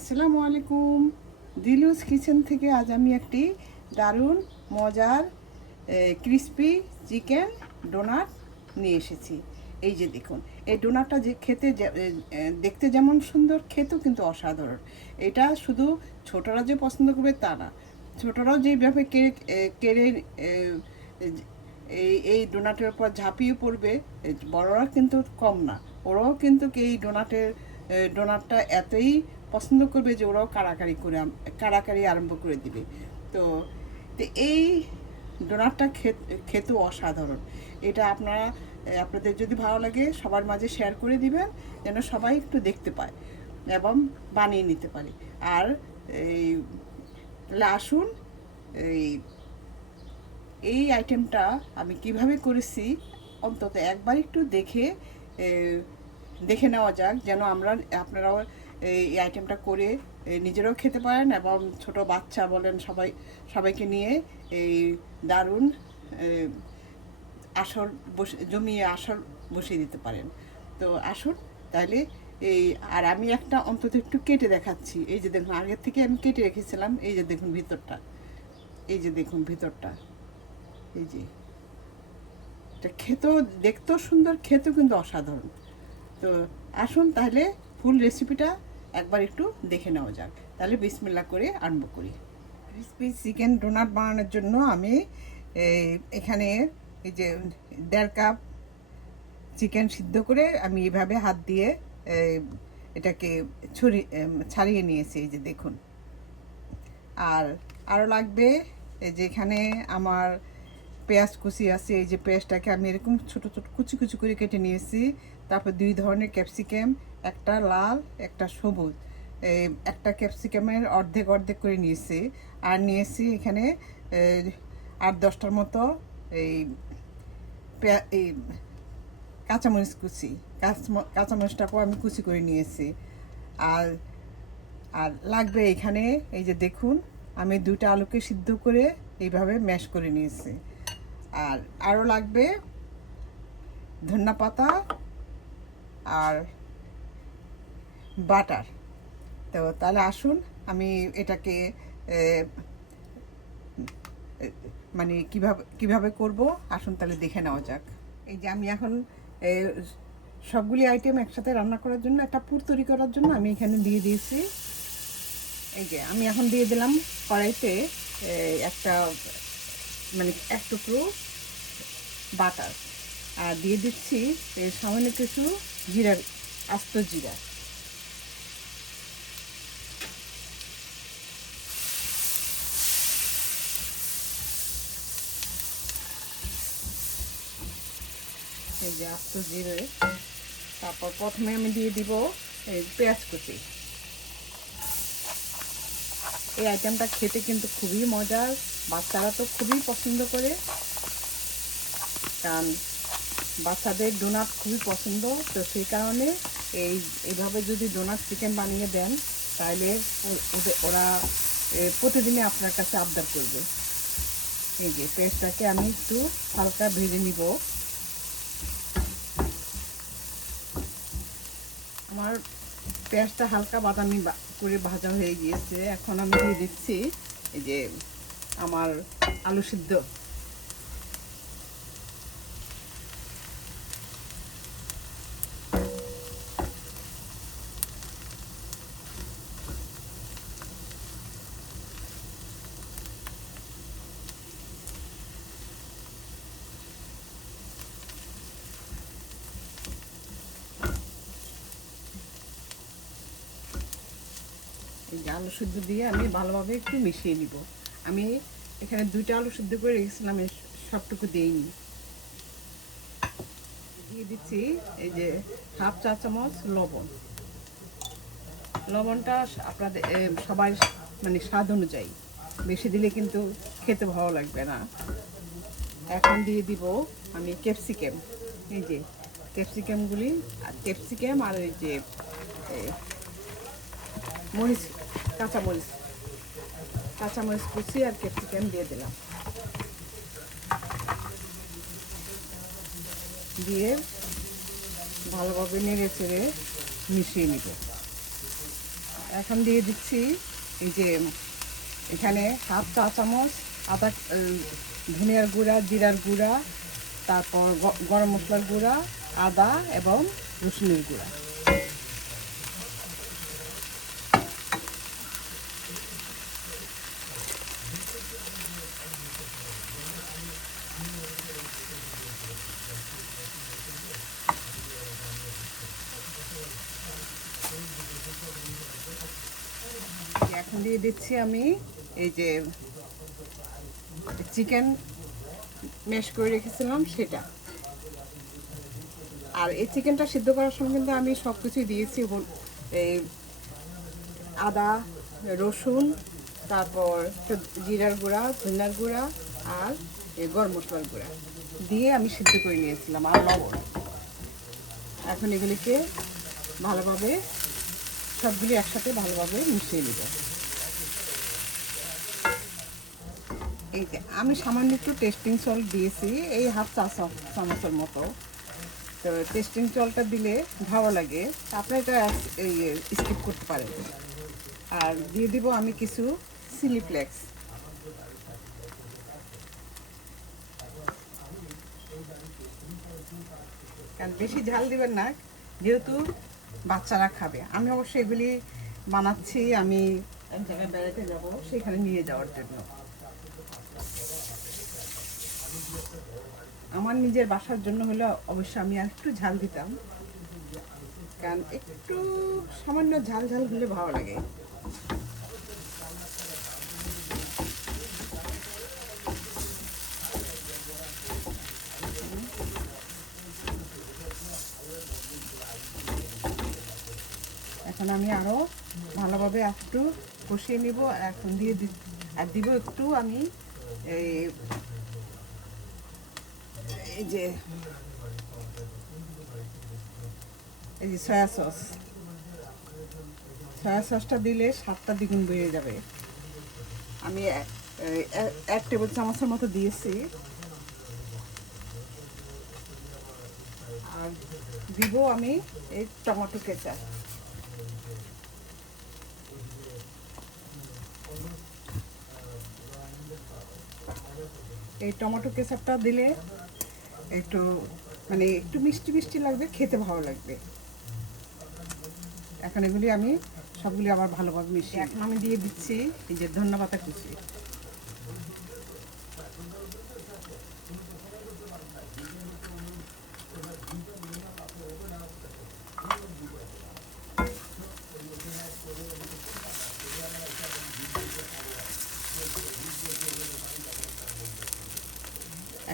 আসসালামু আলাইকুম। দিলুস কিচেন থেকে আজ আমি একটি দারুণ মজার ক্রিসপি চিকেন ডোনাট নিয়ে এসেছি। এই যে দেখুন, এই ডোনাটটা যে খেতে দেখতে যেমন সুন্দর, খেতেও কিন্তু অসাধারণ। এটা শুধু ছোটরা যে পছন্দ করবে তা না, ছোটরাও যেভাবে কেড়ে এই ডোনাটের উপর ঝাঁপিয়ে পড়বে, বড়রা কিন্তু কম না। ওরাও কিন্তু এই ডোনাটটা এতই পছন্দ করবে যে ওরাও কাড়াকাড়ি আরম্ভ করে দিবে। তো তো এই ডোনাটটা খেতেও অসাধারণ। এটা আপনাদের যদি ভালো লাগে সবার মাঝে শেয়ার করে দিবেন, যেন সবাই একটু দেখতে পায় এবং বানিয়ে নিতে পারে। আর এই আসুন, এই এই আইটেমটা আমি কিভাবে করেছি অন্তত একবার একটু দেখে নেওয়া যাক, যেন আপনারাও এই আইটেমটা করে নিজেরাও খেতে পারেন এবং ছোট বাচ্চা বলেন সবাইকে নিয়ে এই দারুণ জমিয়ে আসর বসিয়ে দিতে পারেন। তো আসুন তাহলে আর আমি একটা অন্তত একটু কেটে দেখাচ্ছি। এই যে দেখুন, আগের থেকে আমি কেটে রেখেছিলাম। এই যে দেখুন ভিতরটা, এই যে দেখুন ভিতরটা, এই যে এটা খেতেও দেখতেও সুন্দর, খেতেও কিন্তু অসাধারণ। তো আসুন তাহলে ফুল রেসিপিটা একবার একটু দেখে নেওয়া যাক। তাহলে বিসমিল্লাহ করে আরম্ভ করি। ক্রিসপি চিকেন ডোনাট বানানোর জন্য আমি এখানে এই যে 1.5 কাপ চিকেন সিদ্ধ করে আমি এভাবে হাত দিয়ে এটাকে ছাড়িয়ে নিয়েছি। এই যে দেখুন। আর আরও লাগবে এই যে এখানে আমার পেঁয়াজ কুচি আছে। এই যে পেঁয়াজটাকে আমি এরকম ছোট ছোট কুচি কুচি করে কেটে নিয়েছি। তারপর 2 ধরনের ক্যাপসিকাম, একটা লাল একটা সবুজ। একটা ক্যাপসিকামের অর্ধেক অর্ধেক করে নিয়েছি। আর নিয়েছি এখানে 8-10টার মতো এই এই কাঁচামরিচ কুচি। কাঁচামরিচটাকেও আমি কুচি করে নিয়েছি। আর আর লাগবে এখানে এই যে দেখুন, আমি 2টা আলুকে সিদ্ধ করে এইভাবে ম্যাশ করে নিয়েছি। আর আরও লাগবে ধনিয়া পাতা আর বাটার। তো তাহলে আসুন আমি এটাকে মানে কিভাবে করব আসুন তাহলে দেখে নেওয়া যাক। এই যে আমি এখন সবগুলি আইটেম একসাথে রান্না করার জন্য একটা পুর তৈরি করার জন্য আমি এখানে দিয়ে দিয়েছি। এই যে আমি এখন দিয়ে দিলাম কড়াইতে একটা মানে 1 টুকরো বাটার। আর দিয়ে দিচ্ছি সামান্য কিছু আস্ত জিরা। এই যে আস্ত জিরে। তারপর প্রথমে আমি দিয়ে দিব এই পেঁয়াজ কুচি। এই আইটেমটা খেতে কিন্তু খুবই মজার, বাচ্চারা তো খুবই পছন্দ করে, কারণ বাচ্চাদের ডোনাট খুবই পছন্দ। তো সেই কারণে এইভাবে যদি ডোনাট চিকেন বানিয়ে দেন তাহলে ওরা প্রতিদিনই আপনার কাছে আবদার করবে। এই যে পেঁয়াজটাকে আমি একটু হালকা ভেজে নিব। আমার পেঁয়াজটা হালকা বাদামি করে ভাজা হয়ে গিয়েছে। এখন আমি দিয়ে দিচ্ছি এই যে আমার আলু সিদ্ধ। এই যে আলু সিদ্ধ দিয়ে আমি ভালোভাবে একটু মিশিয়ে নিব। আমি এখানে 2টা আলু সিদ্ধ করে রেখেছিলাম, সবটুকু দিইনি। দিয়ে দিচ্ছি এই যে 1/2 চা চামচ লবণ। লবণটা আপনাদের সবাই মানে স্বাদ অনুযায়ী, বেশি দিলে কিন্তু খেতে ভালো লাগবে না। এখন দিয়ে দিব আমি ক্যাপসিকাম। এই যে ক্যাপসিকাম আর ওই যে মরিচ, কাঁচামরিচ কুচি আর ক্যাপসিকাম দিয়ে দিলাম। দিয়ে ভালোভাবে নেড়ে চেড়ে মিশিয়ে নিব। এখন দিয়ে দিচ্ছি এই যে এখানে হাফ চা চামচ আদা, ধনিয়ার গুঁড়া, জিরার গুঁড়া, তারপর গরম মশলার গুঁড়া, আদা এবং রসুনের গুঁড়া। এখন দিয়ে দিচ্ছি আমি এই যে চিকেন ম্যাশ করে রেখেছিলাম সেটা। আর এই চিকেনটা সিদ্ধ করার সময় কিন্তু আমি সব কিছুই দিয়েছি, এই আদা, রসুন, তারপর জিরার গুঁড়া, ধনিয়ার গুঁড়া আর এই গরম মশলার গুঁড়া দিয়ে আমি সিদ্ধ করে নিয়েছিলাম, আর লবণ। এখন এগুলিকে ভালোভাবে সবগুলি একসাথে ভালোভাবে মিশিয়ে নেব। এই যে আমি সামান্য একটু টেস্টিং সল্ট দিয়েছি, এই হাফ চা চামচের মতো। তো টেস্টিং সল্টটা দিলে ভালো লাগে, আপনি এটা এই স্কিপ করতে পারেন। আর দিয়ে দিব আমি কিছু চিলি ফ্লেক্স। কারণ বেশি ঝাল দিবেন না, যেহেতু বাচ্চারা খাবে। আমি অবশ্য এগুলি বানাচ্ছি আমি এক জায়গায় বেড়াতে যাব, সেখানে নিয়ে যাওয়ার জন্য। আমার নিজের বাসার জন্য হলে অবশ্য আমি আর একটু ঝাল দিতাম, কারণ একটু সামান্য ঝাল ঝাল হলে ভালো লাগে। এখন আমি আরও ভালোভাবে একটু কষিয়ে নিব। এখন দিয়ে দিব একটু আমি এই যে সয়া সসটা দিলে স্বাদটা দ্বিগুণ বেড়ে যাবে। আমি 1 টেবিল চামচের মতো দিয়েছি। আর দিব আমি এই টমেটো কেচাপ। এই টমেটো কেচাপটা দিলে একটু মানে একটু মিষ্টি মিষ্টি লাগবে, খেতে ভালো লাগবে। এখন এগুলি আমি সবগুলি আবার ভালোভাবে মিশিয়ে এখন আমি দিয়ে দিচ্ছি এই যে ধনেপাতা কুচি।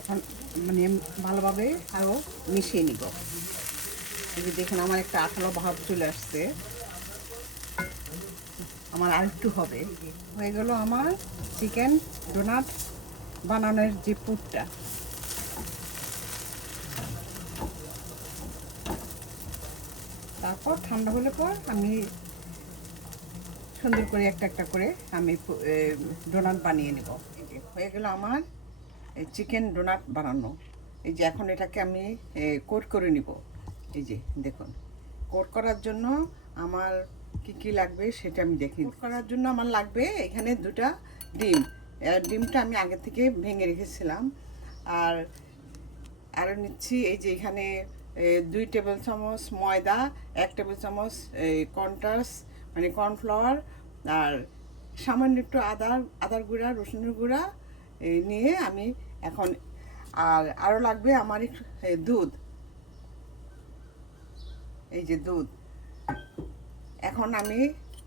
এখন মানে ভালোভাবে আরও মিশিয়ে নিব। এই যে দেখুন আমার একটা আঠালো ভাব চলে আসছে, আমার আরেকটু হবে। হয়ে গেল আমার চিকেন ডোনাট বানানোর যে পুরটা। তারপর ঠান্ডা হলে পর আমি সুন্দর করে একটা একটা করে আমি ডোনাট বানিয়ে নেব। হয়ে গেল আমার চিকেন ডোনাট বানানো। এই যে এখন এটাকে আমি কোট করে নিব। এই যে দেখুন, কোট করার জন্য আমার কি কি লাগবে সেটা আমি দেখি। কোট করার জন্য আমার লাগবে এখানে 2টা ডিম। ডিমটা আমি আগে থেকে ভেঙে রেখেছিলাম। আর আরও নিচ্ছি এই যে এখানে 2 টেবিল চামচ ময়দা, 1 টেবিল চামচ কর্নফ্লাওয়ার মানে কর্নফ্লাওয়ার, আর সামান্য একটু আদার গুঁড়া, রসুনের গুঁড়া নিয়ে আমি এখন। আর আরও লাগবে আমার একটু দুধ। এই যে দুধ। এখন আমি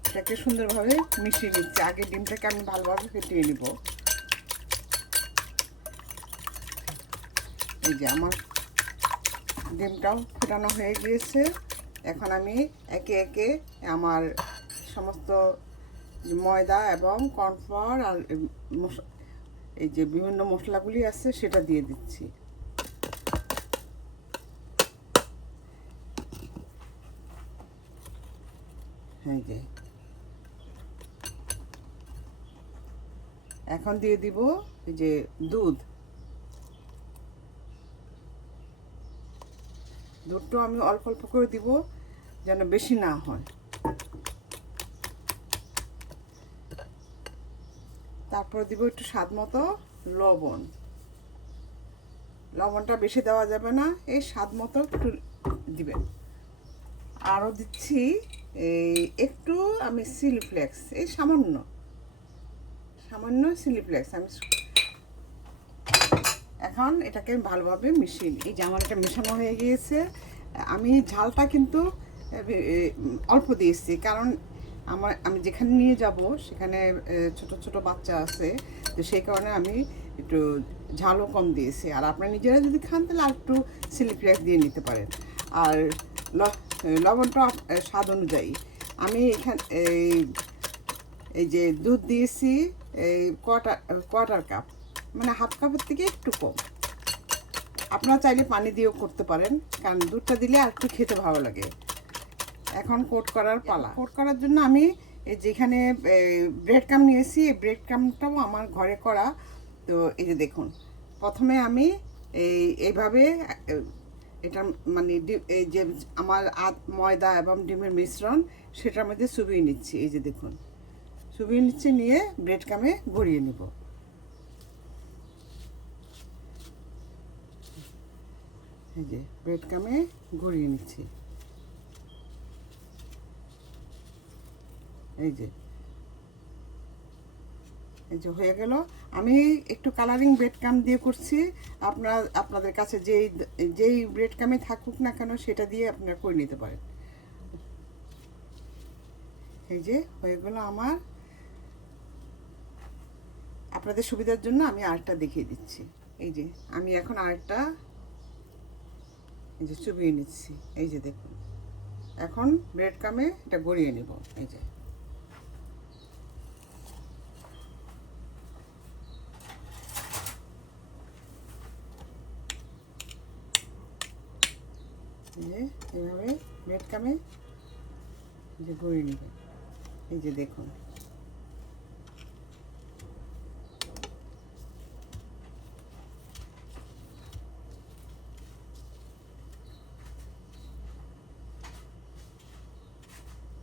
এটাকে সুন্দরভাবে মিশিয়ে নিচ্ছি। আগে ডিমটাকে আমি ভালোভাবে ফেটিয়ে নিব। এই যে আমার ডিমটাও ফেটানো হয়ে গিয়েছে। এখন আমি একে একে আমার সমস্ত ময়দা এবং কর্নফ্লাওয়ার আর এই যে বিভিন্ন মশলাগুলি আছে সেটা দিয়ে দিচ্ছি। হ্যাঁ যে এখন দিয়ে দিব এই যে দুধটাও আমি অল্প অল্প করে দিব, যেন বেশি না হয়। তারপর দিব একটু স্বাদ মতো লবণ। লবণটা বেশি দেওয়া যাবে না, এই স্বাদ মতো একটু দিবেন। আরও দিচ্ছি এই একটু আমি চিলি ফ্লেক্স, এই সামান্য সামান্য চিলি ফ্লেক্স আমি। এখন এটাকে ভালোভাবে মিশিয়ে নিই। এই যে আমার এটা মেশানো হয়ে গিয়েছে। আমি ঝালটা কিন্তু অল্প দিয়েছি, কারণ আমি যেখানে নিয়ে যাব সেখানে ছোট ছোট বাচ্চা আছে, তো সেই কারণে আমি একটু ঝালও কম দিয়েছি। আর আপনারা নিজেরা যদি খান তাহলে আর একটু চিলি ফ্লেক্স দিয়ে নিতে পারেন। আর লবণটা স্বাদ অনুযায়ী। আমি এখানে এই যে দুধ দিয়েছি এই কোয়ার্টার কাপ, মানে হাফ কাপের থেকে একটু কম। আপনারা চাইলে পানি দিয়েও করতে পারেন, কারণ দুধটা দিলে আর একটু খেতে ভালো লাগে। এখন কোট করার পালা। কোট করার জন্য আমি যেখানে ব্রেড ক্রাম্ব নিয়েছি, এই ব্রেড ক্রাম্বটাও আমার ঘরে করা। তো এই যে দেখুন, প্রথমে আমি এইভাবে এটা মানে এই যে আমার ময়দা এবং ডিমের মিশ্রণ সেটার মধ্যে চুবিয়ে নিচ্ছি। এই যে দেখুন, চুবিয়ে নিচ্ছি, নিয়ে ব্রেড ক্রাম্বে গড়িয়ে নেব। এই যে ব্রেড ক্রাম্বে গড়িয়ে নিচ্ছি। এই যে হয়ে গেল। আমি একটু কালারিং ব্রেড ক্রাম্ব দিয়ে করছি। আপনাদের কাছে যেই ব্রেড ক্রাম্বই থাকুক না কেন সেটা দিয়ে আপনারা করে নিতে পারেন। এই যে হয়ে গেল আমার। আপনাদের সুবিধার জন্য আমি আরেকটা দেখিয়ে দিচ্ছি। এই যে আমি এখন আরেকটা এই যে চুবিয়ে নিচ্ছি। এই যে দেখুন, এখন ব্রেড ক্রাম্বে এটা গড়িয়ে নেব। এই যে এভাবে ব্রেড ক্রাম্বে যে গড়িয়ে নেবে। এই যে দেখুন,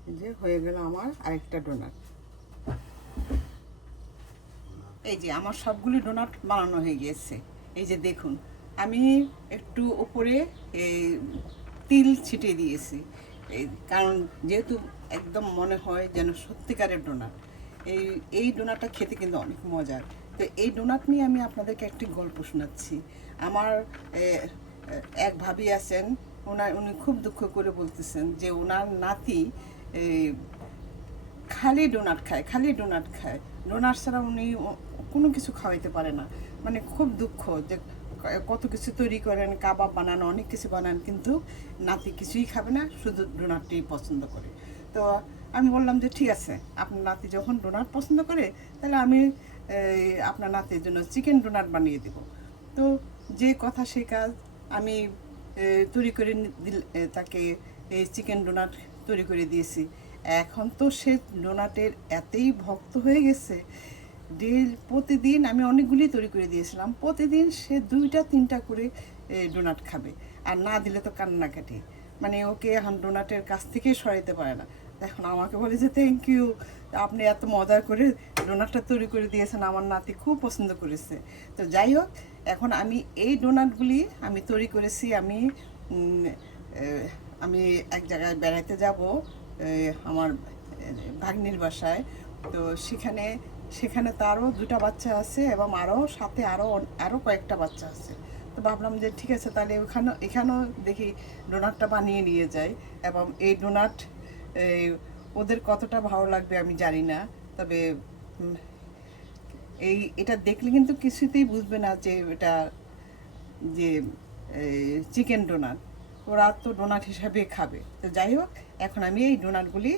এই যে হয়ে গেল আমার আরেকটা ডোনাট। এই যে আমার সবগুলি ডোনাট বানানো হয়ে গিয়েছে। এই যে দেখুন, আমি একটু উপরে এই তিল ছিটিয়ে দিয়েছি, কারণ যেহেতু একদম মনে হয় যেন সত্যিকারের ডোনাট। এই ডোনাটটা খেতে কিন্তু অনেক মজার। তো এই ডোনাট নিয়ে আমি আপনাদেরকে একটি গল্প শোনাচ্ছি। আমার এক ভাবি আছেন, উনি খুব দুঃখ করে বলতেছেন যে ওনার নাতি খালি ডোনাট খায়, খালি ডোনাট খায়। ডোনাট ছাড়া উনি কোনো কিছু খাওয়াইতে পারে না। মানে খুব দুঃখ যে কত কিছু তৈরি করেন, কাবাব বানান, অনেক কিছু বানান, কিন্তু নাতি কিছুই খাবে না, শুধু ডোনাটটাই পছন্দ করে। তো আমি বললাম যে ঠিক আছে, আপনার নাতি যখন ডোনাট পছন্দ করে তাহলে আমি আপনার নাতির জন্য চিকেন ডোনাট বানিয়ে দেব। তো যে কথা সে কাজ, আমি তৈরি করে তাকে এই চিকেন ডোনাট তৈরি করে দিয়েছি। এখন তো সে ডোনাটের এতই ভক্ত হয়ে গেছে, প্রতিদিন আমি অনেকগুলি তৈরি করে দিয়েছিলাম, প্রতিদিন সে 2টা 3টা করে ডোনাট খাবে। আর না দিলে তো কান্নাকাটি, মানে ওকে এখন ডোনাটের কাছ থেকেই সরাইতে পারে না। এখন আমাকে বলে যে থ্যাংক ইউ, আপনি এত মজা করে ডোনাটটা তৈরি করে দিয়েছেন, আমার নাতি খুব পছন্দ করেছে। তো যাই হোক, এখন আমি এই ডোনাটগুলি আমি তৈরি করেছি। আমি এক জায়গায় বেড়াইতে যাব, আমার ভাগ্নির বাসায়। তো সেখানে তারও 2টা বাচ্চা আছে এবং সাথে আরও কয়েকটা বাচ্চা আছে। তো ভাবলাম যে ঠিক আছে, তাহলে এখানেও দেখি ডোনাটটা বানিয়ে নিয়ে যাই। এবং এই ডোনাট ওদের কতটা ভালো লাগবে আমি জানি না, তবে এটা দেখলে কিন্তু কিছুতেই বুঝবে না যে এটা যে চিকেন ডোনাট। ওরা তো ডোনাট হিসাবে খাবে। তো যাই হোক, এখন আমি এই ডোনাটগুলি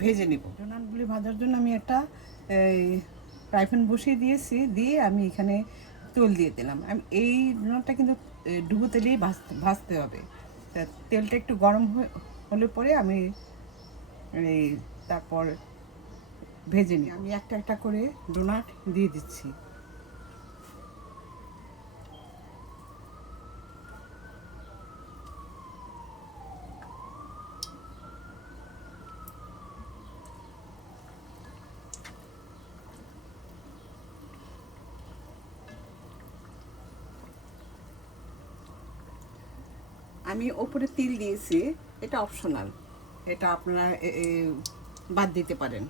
ভেজে নেব। ডোনাটগুলি ভাজার জন্য আমি একটা ফ্রাই প্যান বসিয়ে দিয়েছি, দিয়ে আমি এখানে তেল দিয়ে দিলাম। এই ডোনাটটা কিন্তু ডুবো তেলেই ভাজতে হবে। তা তেলটা একটু গরম হলে পরে আমি তারপর ভেজে নিই। আমি একটা একটা করে ডোনাট দিয়ে দিচ্ছি। আমি ওপরে তিল দিয়েছি, এটা অপশনাল, এটা আপনারা বাদ দিতে পারেন,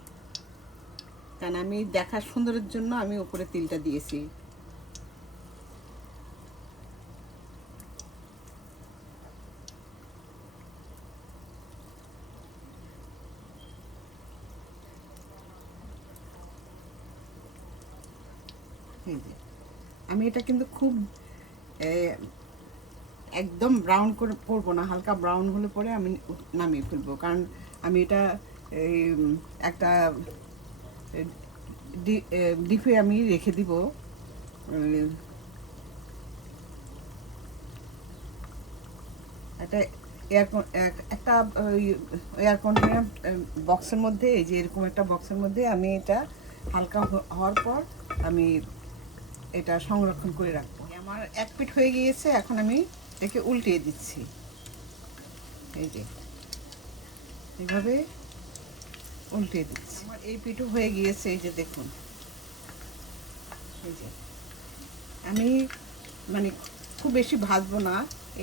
কারণ আমি দেখার সুন্দরের জন্য আমি ওপরে তিলটা দিয়েছি। এই যে আমি এটা কিন্তু খুব একদম ব্রাউন করে করবো না, হালকা ব্রাউন হলে পরে আমি নামিয়ে ফেলবো, কারণ আমি এটা এই একটা ডিপে আমি রেখে দিব। একটা একটা এয়ার কন্টেনার বক্সের মধ্যে, এই যে এরকম একটা বক্সের মধ্যে আমি এটা হালকা হওয়ার পর আমি এটা সংরক্ষণ করে রাখবো। আমার এক পিঠ হয়ে গিয়েছে, এখন আমি এটাকে উল্টিয়ে দিচ্ছি। এই যে এইভাবে উল্টিয়ে দিচ্ছি। আমার এই পিঠও হয়ে গিয়েছে, এই যে দেখুন। এই যে আমি মানে খুব বেশি ভাজবো না,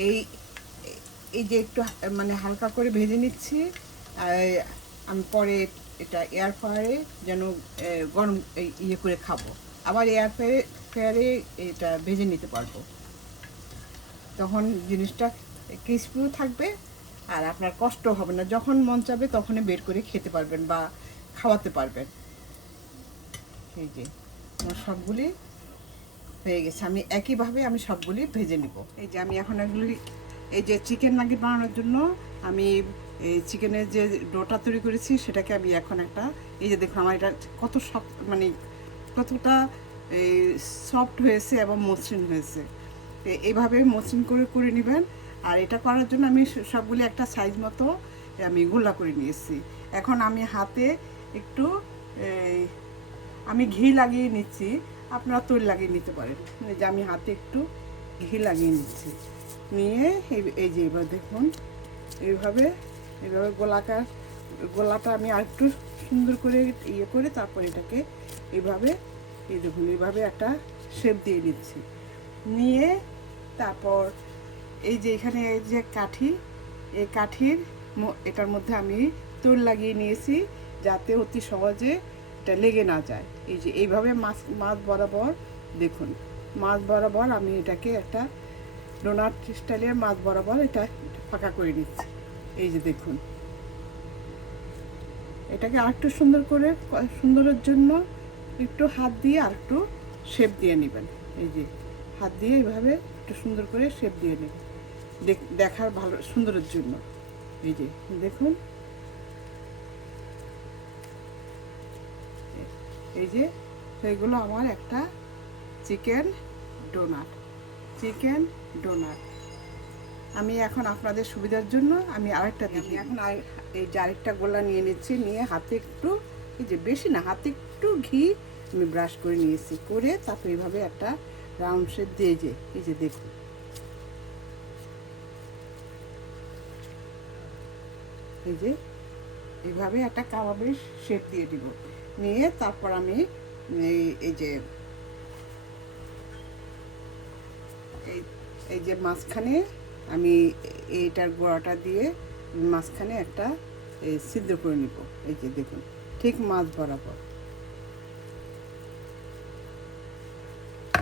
এই এই যে একটু মানে হালকা করে ভেজে নিচ্ছি। আমি পরে এটা এয়ার ফ্রায়ারে যেন গরম ইয়ে করে খাবো, আবার এয়ার ফ্রায়ারে এটা ভেজে নিতে পারবো, তখন জিনিসটা ক্রিসপিও থাকবে আর আপনার কষ্ট হবে না, যখন মন চাবে তখনই বের করে খেতে পারবেন বা খাওয়াতে পারবেন। এই যে আমার সবগুলি হয়ে গেছে, আমি একইভাবে আমি সবগুলি ভেজে নিব। এই যে আমি এখন এগুলি, এই যে চিকেন নাগেট বানানোর জন্য আমি এই চিকেনের যে ডোটা তৈরি করেছি সেটাকে আমি এখন একটা, এই যে দেখুন আমার এটা কত শক্ত, মানে কতটা সফট হয়েছে এবং মসৃণ হয়েছে। এইভাবে মসৃণ করে করে নেবেন। আর এটা করার জন্য আমি সবগুলি একটা সাইজ মতো আমি গোলা করে নিয়েছি। এখন আমি হাতে একটু আমি ঘি লাগিয়ে নিচ্ছি, আপনারা তৈল লাগিয়ে নিতে পারেন। এই যে আমি হাতে একটু ঘি লাগিয়ে নিচ্ছি, নিয়ে এই যে এবার দেখুন এইভাবে এইভাবে গোলাটা আমি আর একটু সুন্দর করে ইয়ে করে তারপর এটাকে এইভাবে, এই দেখুন এইভাবে একটা শেপ দিয়ে নিচ্ছি, নিয়ে তারপর এই যে এখানে এই যে কাঠি, এই কাঠির এটার মধ্যে আমি তৈল লাগিয়ে নিয়েছি যাতে অতি সহজে এটা লেগে না যায়। এই যে এইভাবে মাছ বরাবর দেখুন, মাছ বরাবর আমি এটাকে একটা ডোনাট স্টাইলের মাছ বরাবর এটা ফাঁকা করে নিচ্ছি। এই যে দেখুন, এটাকে আরেকটু সুন্দর করে, সুন্দরের জন্য একটু হাত দিয়ে আর একটু শেপ দিয়ে নেবেন। এই যে হাত দিয়ে এইভাবে একটু সুন্দর করে শেপ দিয়ে নেবেন দেখার ভালো সুন্দরের জন্য। এই যে দেখুন, এই যে সেগুলো আমার একটা চিকেন ডোনাট। আমি এখন আপনাদের সুবিধার জন্য আমি আরেকটা দিই, এখন এই যে আরেকটা গোলা নিয়ে নিচ্ছি, নিয়ে হাতে একটু, এই যে বেশি না, হাতে একটু ঘি আমি ব্রাশ করে নিয়েছি, করে তারপর এইভাবে একটা রাউন্ড শেপ দিয়ে, যে এই যে দেখুন, এই যে এইভাবে একটা কাবাবের শেপ দিয়ে দিব, নিয়ে তারপর আমি এই যে এই যে মাঝখানে আমি এইটার গোড়াটা দিয়ে মাঝখানে একটা ছিদ্র করে নিব। এই যে দেখুন, ঠিক মাছ বরাবর,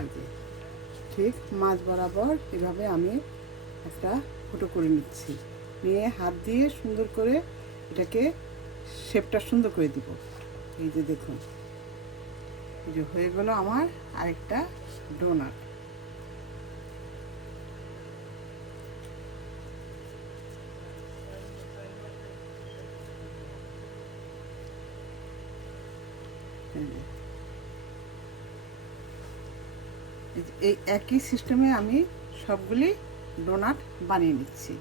এই যে ঠিক মাছ বরাবর এভাবে আমি একটা ফুটো করে নিচ্ছি, নিয়ে হাত দিয়ে সুন্দর করে এটাকে শেপটা সুন্দর করে দিব। এই যে দেখুন, এই যে হয়ে গেল আমার আরেকটা ডোনাট। এই একই সিস্টেমে আমি সবগুলি ডোনাট বানিয়ে নিচ্ছি।